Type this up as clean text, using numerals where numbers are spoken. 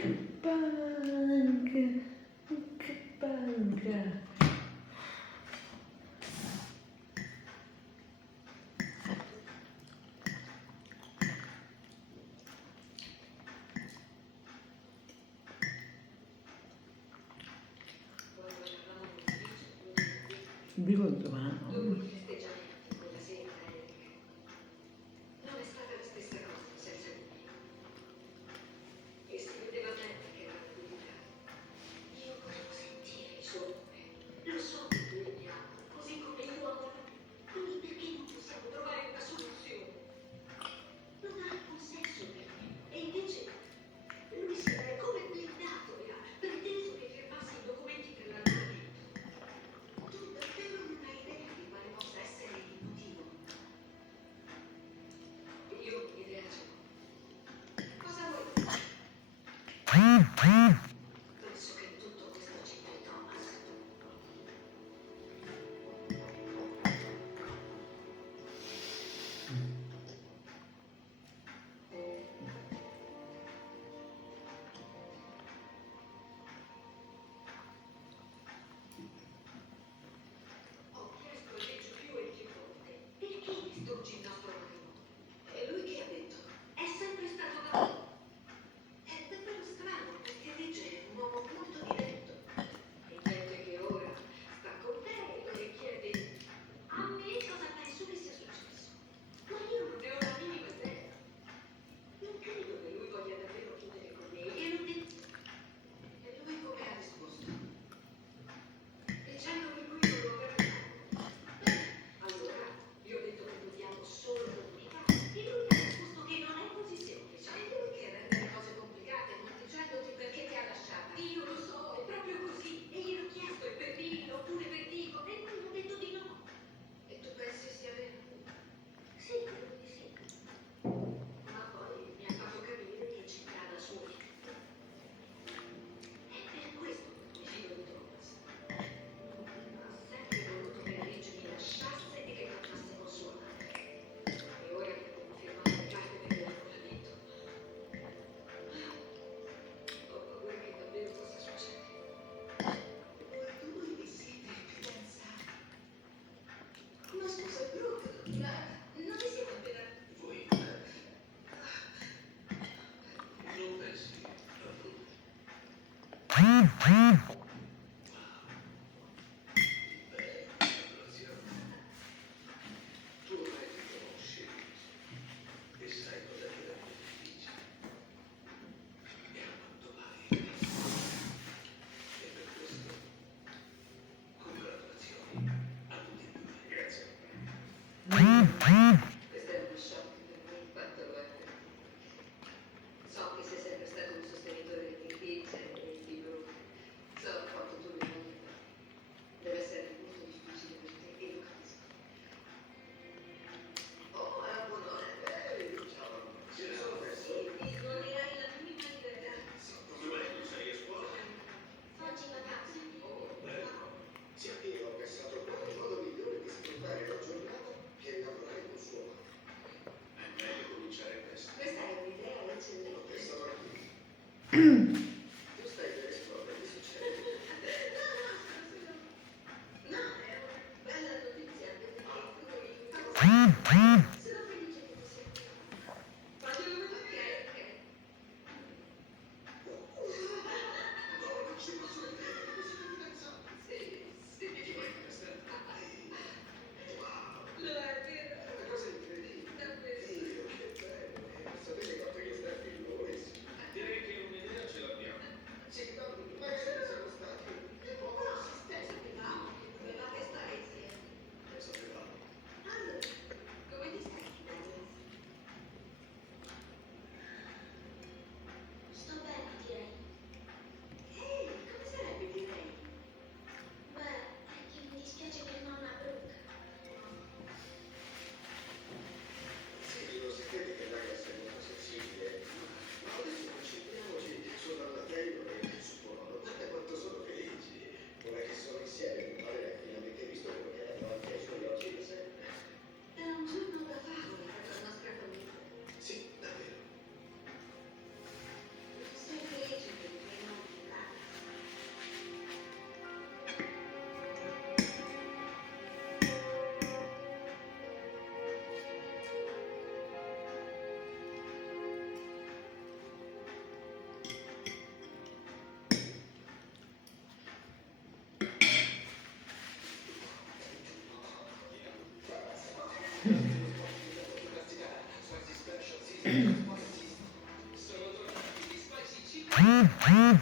Che panca. Vivo il domani. Dopo i festeggiamenti quella sera, Erika, non è stata la stessa cosa senza di me. E si vedeva bene che era pulita. Io potevo sentire il suo nome. Lo so che lui mi ama, così come io amo lui. Quindi perché non possiamo trovare una soluzione? Non ha alcun senso per me. E invece lui sembra come blindato e ha preteso che firmassi i documenti per l'allargamento. Tu davvero non hai idea di quale possa essere il motivo? Io un'idea ce l'ho. Cosa vuoi dire? Penso che tutto questo c'entri Thomas. Ho chiesto a Legio più e più volte perché distruggi il nostro matrimonio. E lui che ha detto? È sempre stato da me. È davvero strano perché Legge è un uomo molto diretto. E niente che ora sta con te e chiede a me cosa penso che sia successo. Ma io non ne ho la minima idea. Non credo che lui voglia davvero chiudere con me. E l'ho detto. E lui come ha risposto? Dicendo che lui non lo aveva fatto. Allora, io ho detto che dobbiamo solo comunicare. E lui mi ha risposto che non è così semplice. E lui che rende le cose complicate, non dicendoti perché ti ha lasciata. Io lo so, è proprio così. E gliel'ho chiesto, e per Bill, oppure per Dico, e lui mi ha detto di no. E tu pensi sia vero? Sì, credo di sì. Ma poi mi ha fatto capire che c'entrava suo figlio. È per questo che mi fido di Thomas. Ha sempre voluto che Legge mi lasciasse e che tornassimo sua madre. E ora che abbiamo firmato le carte per l'innamoramento, ho paura che davvero possa succedere. Voi vi siete fidanzati? Ma scusa, Brooke, non vi siete appena... Voi... Non pensi a Brooke? Beh, congratulazioni. Tu ormai ti conosci e sai cos'è che è difficile. E a quanto pare è questo. E per questo, congratulazioni a tutti e due. Grazie. Questo è uno shock per me, quanto lo è per te. So che sei sempre stato un sostenitore di Gibbs e di Brooke. So quanto tu li voglia bene. Deve essere molto difficile per te e lo capisco. Oh, è un buonone. Ciao. Sì, non ne hai la minima idea. Come mai non sei a scuola? Oggi vacanze. Oh, bello. Sì, io ho pensato quale modo migliore di sfruttare la giornata che lavorare con sua madre. È meglio cominciare presto. Questa è un'idea eccellente. L'ho pensato anch'io. Tu stai per esplodere, che succede? No, è una bella notizia perché noi sono felice che tu sia qui. Faglielo vedere. No, non ci posso credere che siete fidanzati. Sì. Che vai a wow. Lo è vero. È una cosa incredibile. Davvero. Dio, che bello. Sapete quanto che sta qui voi? Direi che un'idea ce l'abbiamo. Sono tornati gli spicy chicken.